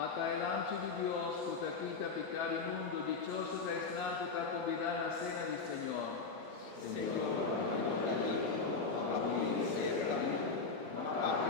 Hasta el ancho de Dios, que quita pecado mundo, dichoso que es nato para convidar la cena del Señor. Señor, no está digno para mí ser la misma, mas